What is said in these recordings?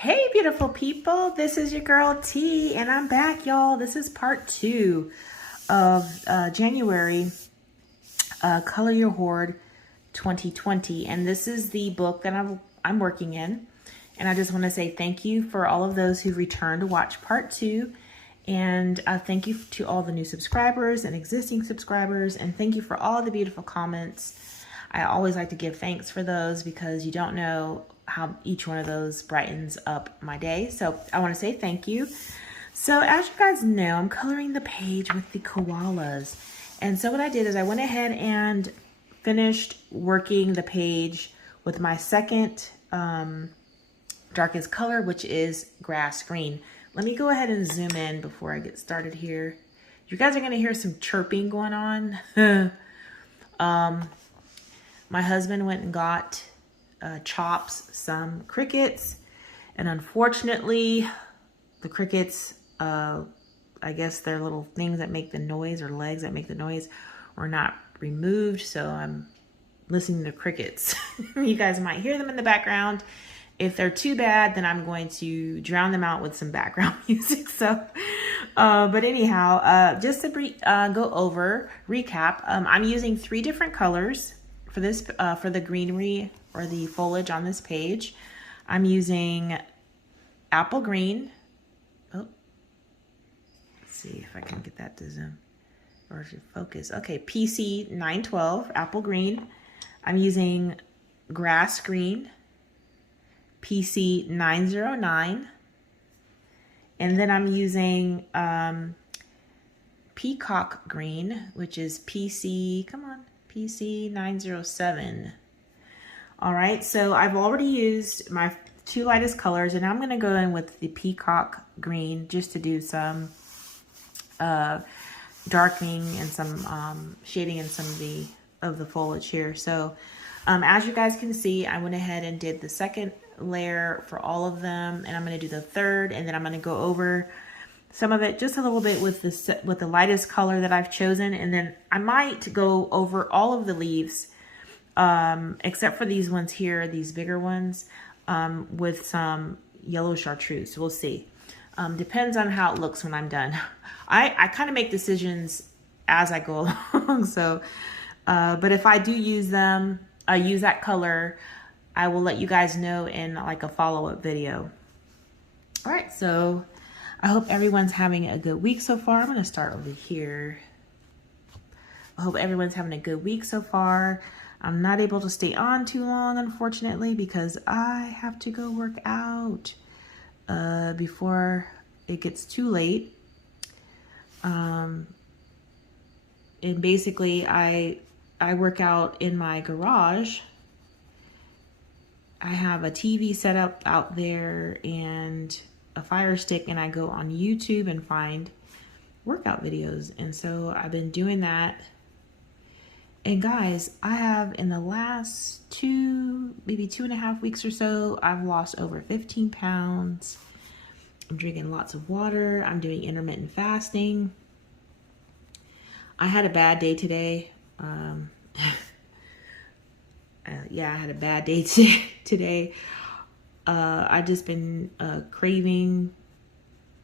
Hey, beautiful people. This is your girl T, and I'm back, y'all. This is part 2 of January Color Your Hoard 2020, and this is the book that I'm working in. And I just want to say thank you for all of those who returned to watch part 2, and thank you to all the new subscribers and existing subscribers, and thank you for all the beautiful comments. I always like to give thanks for those because you don't know how each one of those brightens up my day. So I want to say thank you. So as you guys know, I'm coloring the page with the koalas. And so what I did is I went ahead and finished working the page with my second darkest color, which is grass green. Let me go ahead and zoom in before I get started here. You guys are going to hear some chirping going on. My husband went and got Chops some crickets, and unfortunately the crickets, I guess they're little things that make the noise, or legs that make the noise, were not removed, so I'm listening to crickets. You guys might hear them in the background. If they're too bad, then I'm going to drown them out with some background music. So but anyhow, just to go over recap, I'm using 3 different colors for this, for the greenery or the foliage on this page. I'm using apple green. Oh, let's see if I can get that to zoom or to focus. Okay, PC 912, apple green. I'm using grass green, PC 909. And then I'm using peacock green, which is PC, come on, PC 907. All right, so I've already used my 2 lightest colors, and I'm going to go in with the peacock green just to do some darkening and some shading in some of the foliage here. So as you guys can see, I went ahead and did the second layer for all of them, and I'm going to do the third, and then I'm going to go over some of it just a little bit with the lightest color that I've chosen, and then I might go over all of the leaves except for these ones here, these bigger ones, with some yellow chartreuse. We'll see. Depends on how it looks when I'm done. I kind of make decisions as I go along. So, but if I do use them, use that color, I will let you guys know in like a follow-up video. All right, so I hope everyone's having a good week so far. I'm going to start over here. I hope everyone's having a good week so far. I'm not able to stay on too long, unfortunately, because I have to go work out before it gets too late. And basically, I work out in my garage. I have a TV set up out there and a fire stick, and I go on YouTube and find workout videos. And so I've been doing that. And guys, I have in the last maybe 2.5 weeks or so, I've lost over 15 pounds. I'm drinking lots of water. I'm doing intermittent fasting. I had a bad day today. Yeah, I had a bad day today. I've just been craving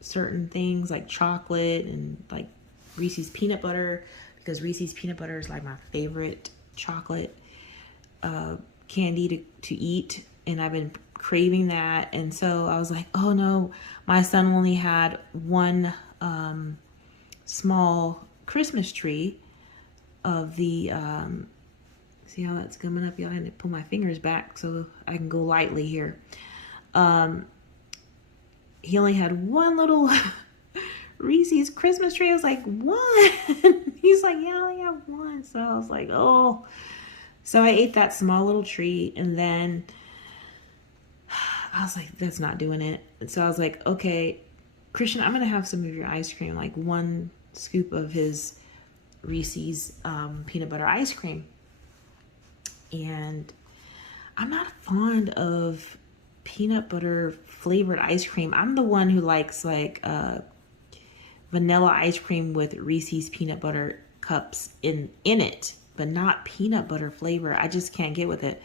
certain things like chocolate and like Reese's peanut butter, because Reese's peanut butter is like my favorite chocolate candy to eat, and I've been craving that. And so I was like, oh no, my son only had one small Christmas tree of the see how that's coming up, y'all? I had to pull my fingers back so I can go lightly here. He only had one little Reese's Christmas tree. I was like, one? He's like, yeah, I only have one. So I was like, oh. So I ate that small little treat, and then I was like, that's not doing it. And so I was like, okay, Christian, I'm gonna have some of your ice cream, like 1 scoop of his Reese's peanut butter ice cream. And I'm not fond of peanut butter flavored ice cream. I'm the one who likes like vanilla ice cream with Reese's peanut butter cups in it, but not peanut butter flavor. I just can't get with it.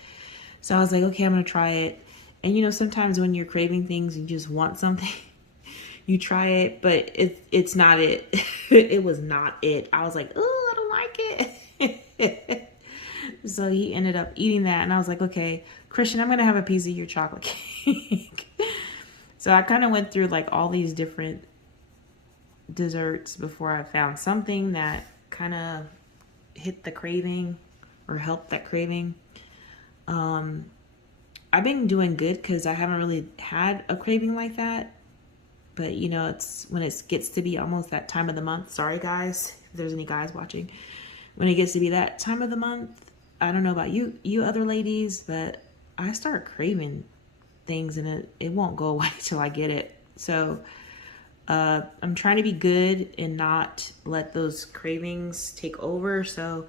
So I was like, okay, I'm gonna try it. And you know, sometimes when you're craving things, you just want something. You try it, but it's not it. It was not it. I was like, oh, I don't like it. So he ended up eating that, and I was like, okay, Christian, I'm gonna have a piece of your chocolate cake. So I kind of went through like all these different desserts before I found something that kind of hit the craving or helped that craving. I've been doing good because I haven't really had a craving like that. But you know, it's when it gets to be almost that time of the month. Sorry guys, if there's any guys watching. When it gets to be that time of the month, I don't know about you other ladies, but I start craving things and it won't go away till I get it. So I'm trying to be good and not let those cravings take over. So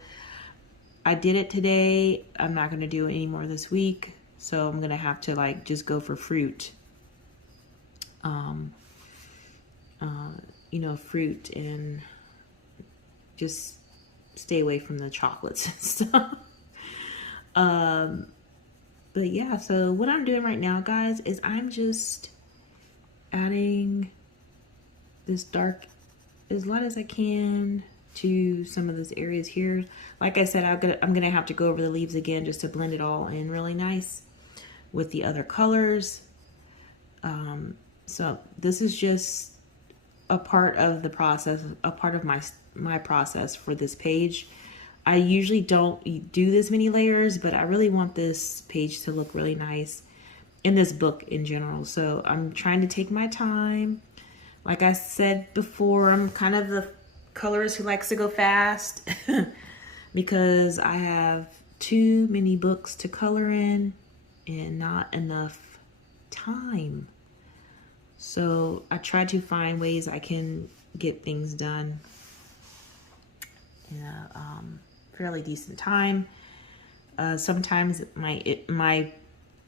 I did it today. I'm not going to do it anymore this week. So I'm going to have to like just go for fruit. You know, fruit, and just stay away from the chocolates and stuff. But yeah, so what I'm doing right now, guys, is I'm just adding this dark as light as I can to some of those areas here. Like I said, I'm gonna have to go over the leaves again just to blend it all in really nice with the other colors. So this is just a part of the process, a part of my process for this page. I usually don't do this many layers, but I really want this page to look really nice, in this book in general. So I'm trying to take my time. Like I said before, I'm kind of the colorist who likes to go fast because I have too many books to color in and not enough time. So I try to find ways I can get things done in a fairly decent time. Sometimes my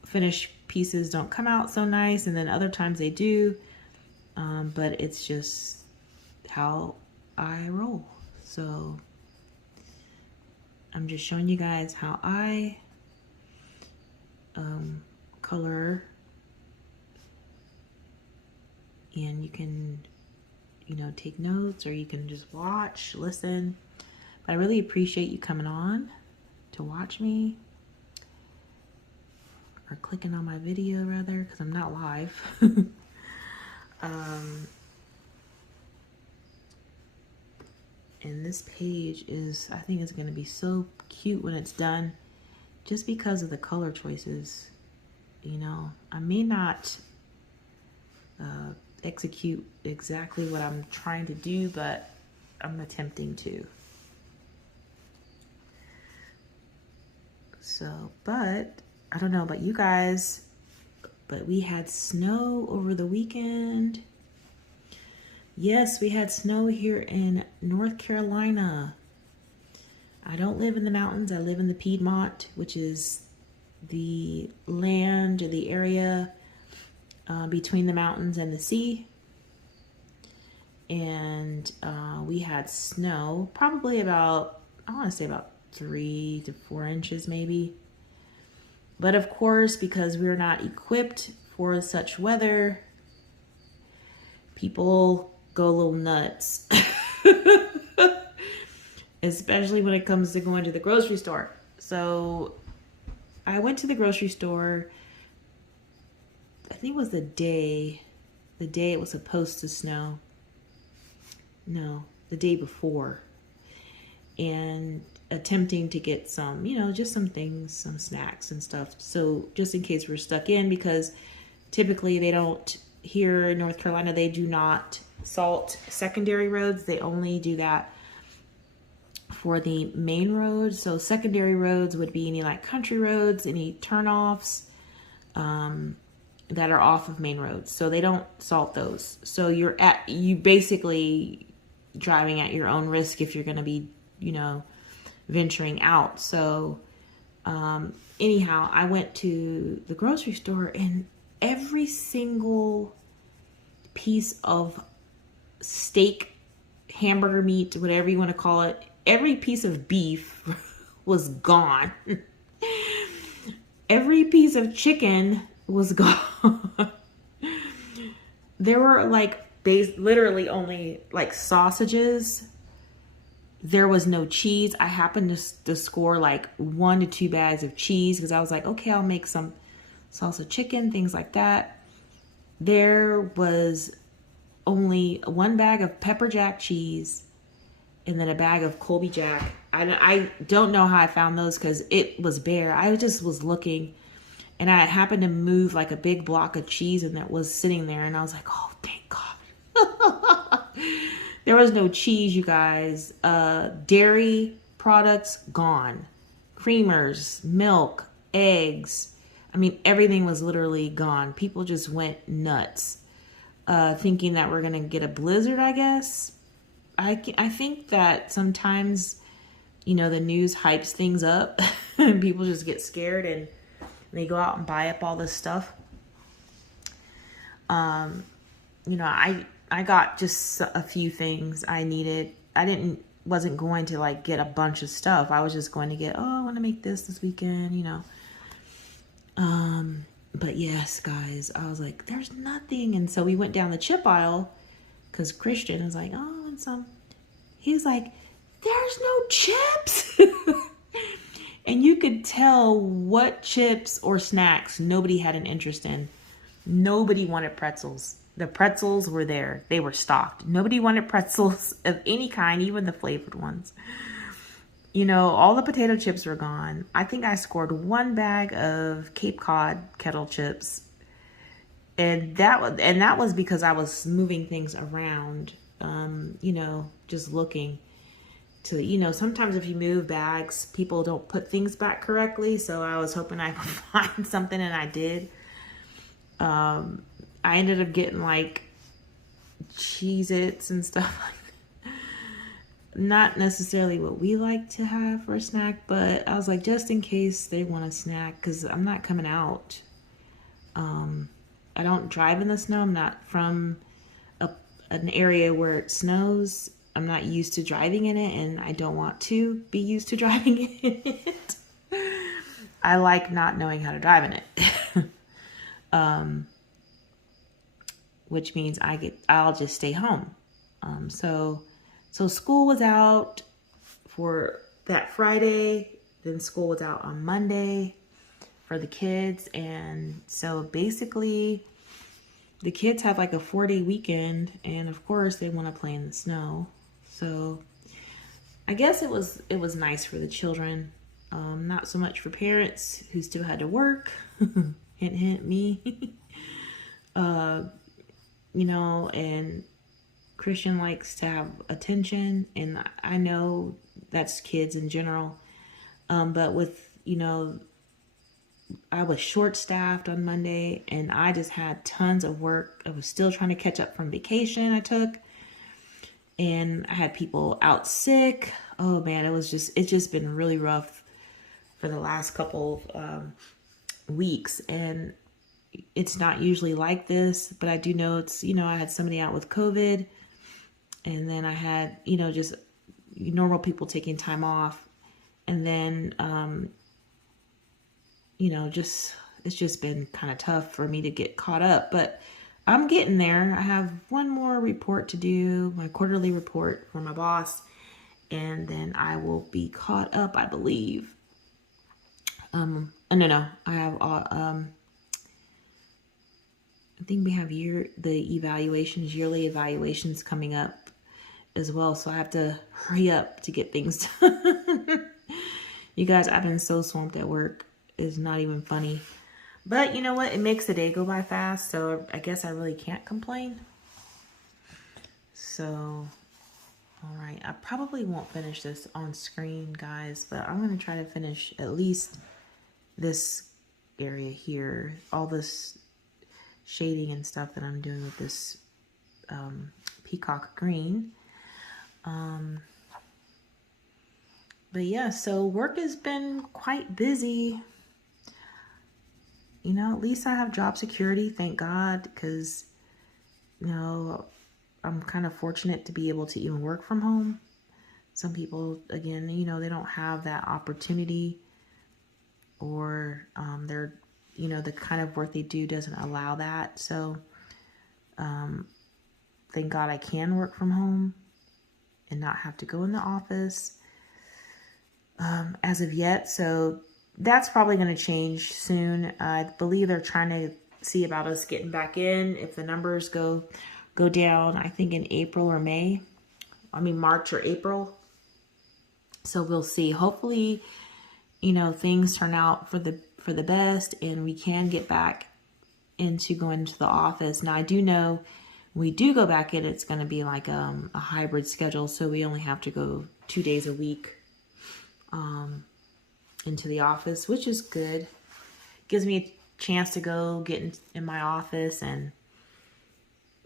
finished pieces don't come out so nice, and then other times they do. But it's just how I roll. So I'm just showing you guys how I color. And you can, you know, take notes, or you can just watch, listen. But I really appreciate you coming on to watch me, or clicking on my video rather, because I'm not live. And this page is, I think it's going to be so cute when it's done, just because of the color choices. You know, I may not execute exactly what I'm trying to do, but I'm attempting to. So, but I don't know about you guys, but we had snow over the weekend. Yes, we had snow here in North Carolina. I don't live in the mountains. I live in the Piedmont, which is the land or the area between the mountains and the sea. And we had snow, probably about, I want to say about 3 to 4 inches maybe. But of course, because we're not equipped for such weather, people go a little nuts. Especially when it comes to going to the grocery store. So I went to the grocery store, I think it was the day it was supposed to snow. No, the day before. And attempting to get some, you know, just some things, some snacks and stuff. So just in case we're stuck in, because typically they don't, here in North Carolina, they do not salt secondary roads. They only do that for the main roads. So secondary roads would be any like country roads, any turnoffs that are off of main roads. So they don't salt those. So you basically driving at your own risk if you're going to be, you know, venturing out. So anyhow, I went to the grocery store, and every single piece of steak, hamburger meat, whatever you want to call it, every piece of beef was gone. Every piece of chicken was gone. There were like literally only like sausages. There was no cheese. I happened to score like 1 to 2 bags of cheese because I was like, okay, I'll make some salsa chicken, things like that. There was only 1 bag of pepper jack cheese and then a bag of Colby Jack. I don't know how I found those because it was bare. I just was looking and I happened to move like a big block of cheese and that was sitting there and I was like, oh, thank God. There was no cheese, you guys. Dairy products, gone. Creamers, milk, eggs. I mean, everything was literally gone. People just went nuts, thinking that we're going to get a blizzard, I guess. I think that sometimes, you know, the news hypes things up and people just get scared and they go out and buy up all this stuff. You know, I got just a few things I needed. Wasn't going to like get a bunch of stuff. I was just going to get, oh, I want to make this weekend, you know. But yes, guys, I was like, there's nothing. And so we went down the chip aisle because Christian was like, oh, and some, he was like, there's no chips. And you could tell what chips or snacks nobody had an interest in. Nobody wanted pretzels. The pretzels were there. They were stocked. Nobody wanted pretzels of any kind, even the flavored ones. You know, all the potato chips were gone. I think I scored 1 bag of Cape Cod kettle chips. And that was because I was moving things around, you know, just looking to, you know, sometimes if you move bags, people don't put things back correctly. So I was hoping I would find something and I did. I ended up getting like Cheez-Its and stuff like that. Not necessarily what we like to have for a snack, but I was like, just in case they want a snack, because I'm not coming out. I don't drive in the snow. I'm not from an area where it snows. I'm not used to driving in it, and I don't want to be used to driving in it. I like not knowing how to drive in it. Which means I'll just stay home. So school was out for that Friday, then school was out on Monday for the kids. And so basically the kids have like a 4-day weekend and of course they want to play in the snow. So I guess it was nice for the children. Not so much for parents who still had to work. Hint, hint, me. You know, and Christian likes to have attention, and I know that's kids in general. But with, you know, I was short-staffed on Monday, and I just had tons of work. I was still trying to catch up from vacation I took, and I had people out sick. Oh man, it's just been really rough for the last couple of weeks, and it's not usually like this, but I do know it's, you know, I had somebody out with COVID, and then I had, you know, just normal people taking time off, and then, you know, it's just been kind of tough for me to get caught up, but I'm getting there. I have one more report to do, my quarterly report for my boss, and then I will be caught up, I believe. No, I have, I think we have yearly evaluations coming up as well. So I have to hurry up to get things done. You guys, I've been so swamped at work. It's not even funny. But you know what? It makes the day go by fast. So I guess I really can't complain. So, all right. I probably won't finish this on screen, guys. But I'm going to try to finish at least this area here. All this shading and stuff that I'm doing with this peacock green. But yeah, so work has been quite busy. You know, at least I have job security, thank God, because, you know, I'm kind of fortunate to be able to even work from home. Some people, again, you know, they don't have that opportunity, or they're you know, the kind of work they do doesn't allow that. So thank God I can work from home and not have to go in the office as of yet. So that's probably going to change soon. I believe they're trying to see about us getting back in if the numbers go down, I think in April or May. I mean, March or April. So we'll see. Hopefully, you know, things turn out for the best and we can get back into going to the office. Now, I do know when we do go back in, it's going to be like a hybrid schedule. So we only have to go 2 days a week into the office, which is good. Gives me a chance to go get in my office and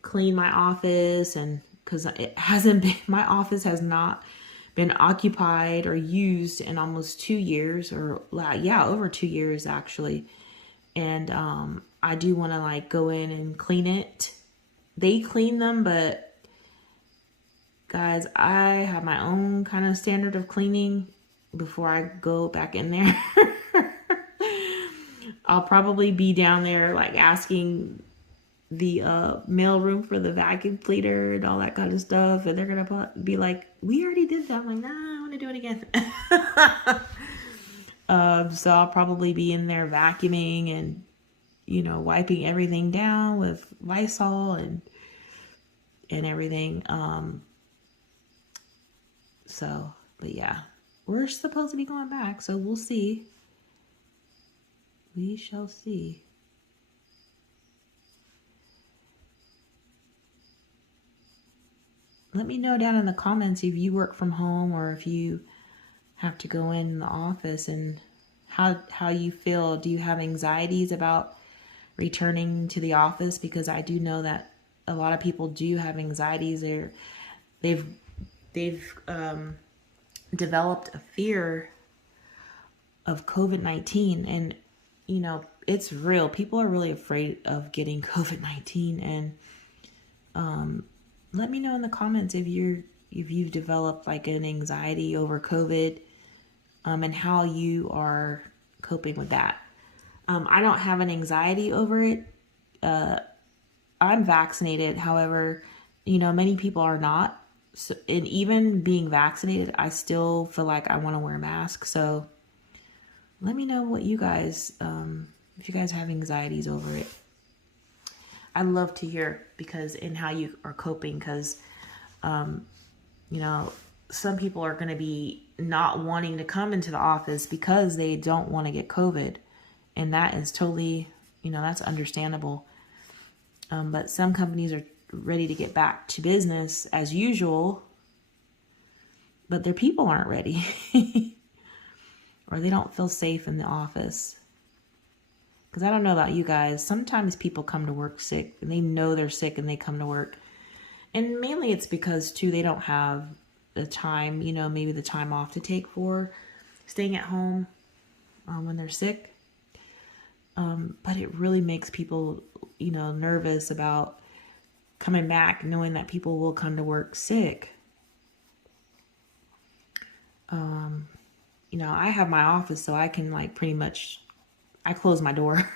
clean my office, and because it hasn't been, my office has not been occupied or used in almost 2 years, or yeah, over 2 years actually. And I do want to like go in and clean it. They clean them, but guys, I have my own kind of standard of cleaning before I go back in there. I'll probably be down there like asking the mail room for the vacuum cleaner and all that kind of stuff, and they're gonna be like, we already did that. I'm like, nah, I want to do it again. So I'll probably be in there vacuuming and, you know, wiping everything down with Lysol and everything. So, but yeah, we're supposed to be going back, so we'll see. We shall see. Let me know down in the comments if you work from home or if you have to go in the office, and how you feel. Do you have anxieties about returning to the office? Because I do know that a lot of people do have anxieties. They've developed a fear of COVID-19, and you know, it's real. People are really afraid of getting COVID-19, and let me know in the comments if you've developed like an anxiety over COVID, and how you are coping with that. I don't have an anxiety over it. I'm vaccinated. However, you know, many people are not. So, and even being vaccinated, I still feel like I want to wear a mask. So let me know what you guys, if you guys have anxieties over it. I'd love to hear and how you are coping, because, you know, some people are going to be not wanting to come into the office because they don't want to get COVID. And that is totally, you know, that's understandable. But some companies are ready to get back to business as usual, but their people aren't ready. Or they don't feel safe in the office. Because I don't know about you guys, sometimes people come to work sick and they know they're sick and they come to work. And mainly it's because too, they don't have the time, you know, maybe the time off to take for staying at home when they're sick. But it really makes people, you know, nervous about coming back, knowing that people will come to work sick. You know, I have my office, so I can like pretty much, I close my door.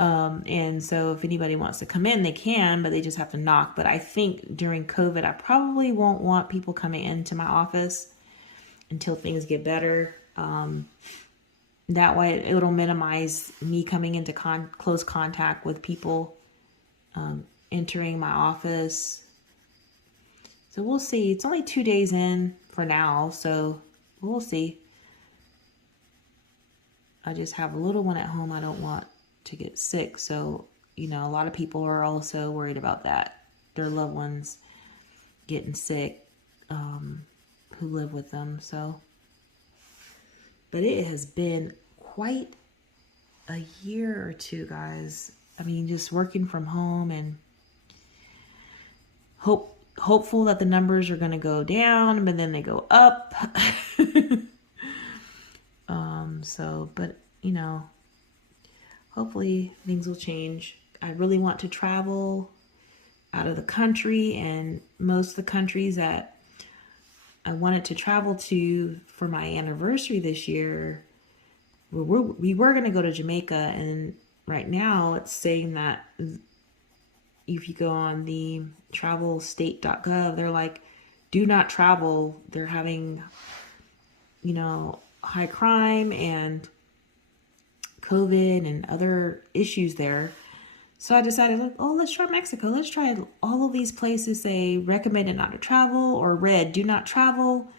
And so if anybody wants to come in, they can, but they just have to knock. But I think during COVID, I probably won't want people coming into my office until things get better. That way it'll minimize me coming into close contact with people entering my office. So we'll see. It's only 2 days in for now, so we'll see. I just have a little one at home. I don't want to get sick. So, you know, a lot of people are also worried about that. Their loved ones getting sick, who live with them. So, but it has been quite a year or two, guys. I mean, just working from home, and hopeful that the numbers are going to go down, but then they go up. So, but you know, hopefully things will change. I really want to travel out of the country, and most of the countries that I wanted to travel to for my anniversary this year, we were going to go to Jamaica, and right now it's saying that if you go on the travelstate.gov, they're like, do not travel. They're having, you know, high crime and COVID and other issues there. So I decided, like, oh, let's try Mexico. Let's try all of these places say recommended not to travel, or red, do not travel.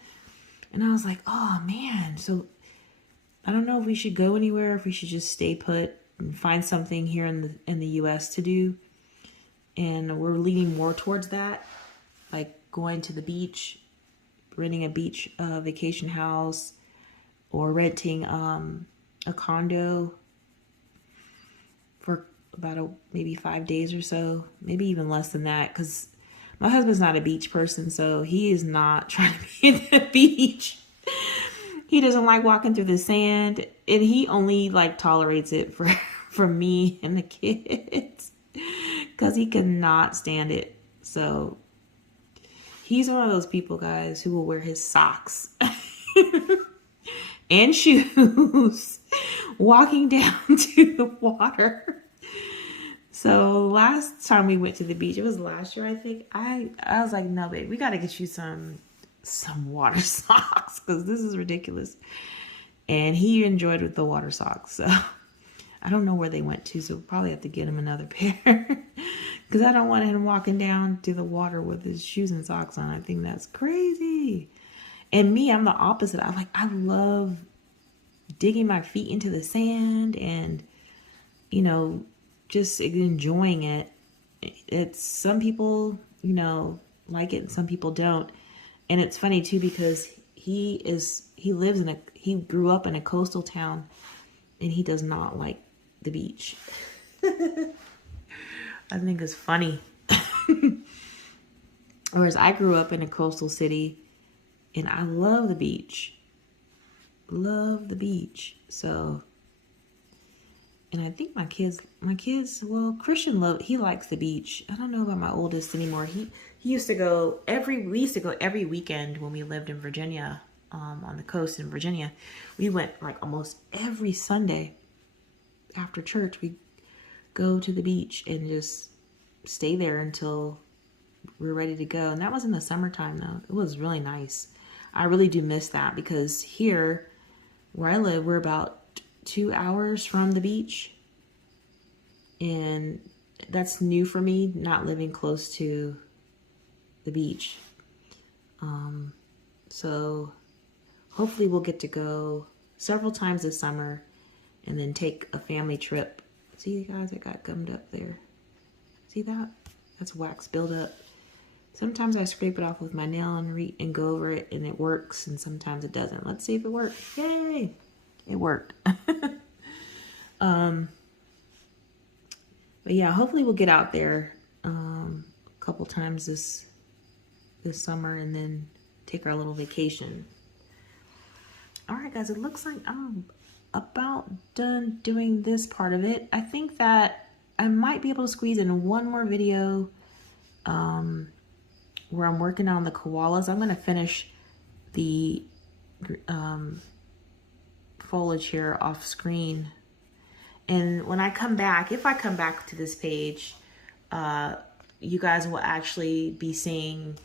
And I was like, oh man. So I don't know if we should go anywhere, if we should just stay put and find something here in the US to do. And we're leaning more towards that, like going to the beach, renting a beach vacation house, or renting a condo for about maybe 5 days or so, maybe even less than that, because my husband's not a beach person, so he is not trying to be at the beach. He doesn't like walking through the sand, and he only like tolerates it for me and the kids, because he cannot stand it. So he's one of those people, guys, who will wear his socks and shoes walking down to the water. So last time we went to the beach, it was last year, I think. I was like, no, babe, we got to get you some water socks, because this is ridiculous. And he enjoyed with the water socks. So I don't know where they went to, so we'll probably have to get him another pair, because I don't want him walking down to the water with his shoes and socks on. I think that's crazy. And me, I'm the opposite. I love digging my feet into the sand and, you know, just enjoying it. It's, some people, you know, like it and some people don't. And it's funny too, because he grew up in a coastal town, and he does not like the beach. I think it's funny. Whereas I grew up in a coastal city, and I love the beach. Love the beach. So, and I think my kids, well, Christian he likes the beach. I don't know about my oldest anymore. He used to go we used to go every weekend when we lived in Virginia, on the coast in Virginia. We went like almost every Sunday after church. We'd go to the beach and just stay there until we were ready to go. And that was in the summertime though. It was really nice. I really do miss that, because here where I live, we're about 2 hours from the beach, and that's new for me, not living close to the beach. So hopefully we'll get to go several times this summer, and then take a family trip. See, guys, it got gummed up there. See that? That's wax buildup. Sometimes I scrape it off with my nail and go over it, and it works, and sometimes it doesn't. Let's see if it works. Yay! It worked. But yeah, hopefully we'll get out there a couple times this summer, and then take our little vacation. All right, guys, it looks like I'm about done doing this part of it. I think that I might be able to squeeze in one more video where I'm working on the koalas. I'm going to finish the foliage here off screen, and when I come back, if I come back to this page, you guys will actually be seeing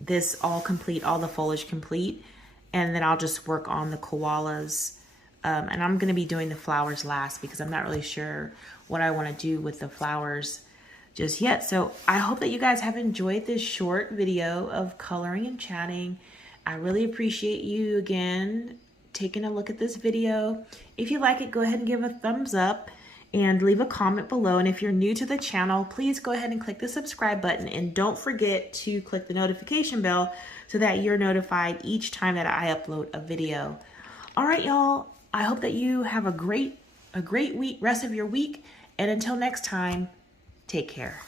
this all complete, all the foliage complete, and then I'll just work on the koalas, and I'm going to be doing the flowers last, because I'm not really sure what I want to do with the flowers just yet. So I hope that you guys have enjoyed this short video of coloring and chatting. I really appreciate you again taking a look at this video. If you like it, go ahead and give a thumbs up and leave a comment below. And if you're new to the channel, please go ahead and click the subscribe button, and don't forget to click the notification bell so that you're notified each time that I upload a video. All right, y'all, I hope that you have a great week, rest of your week, and until next time, take care.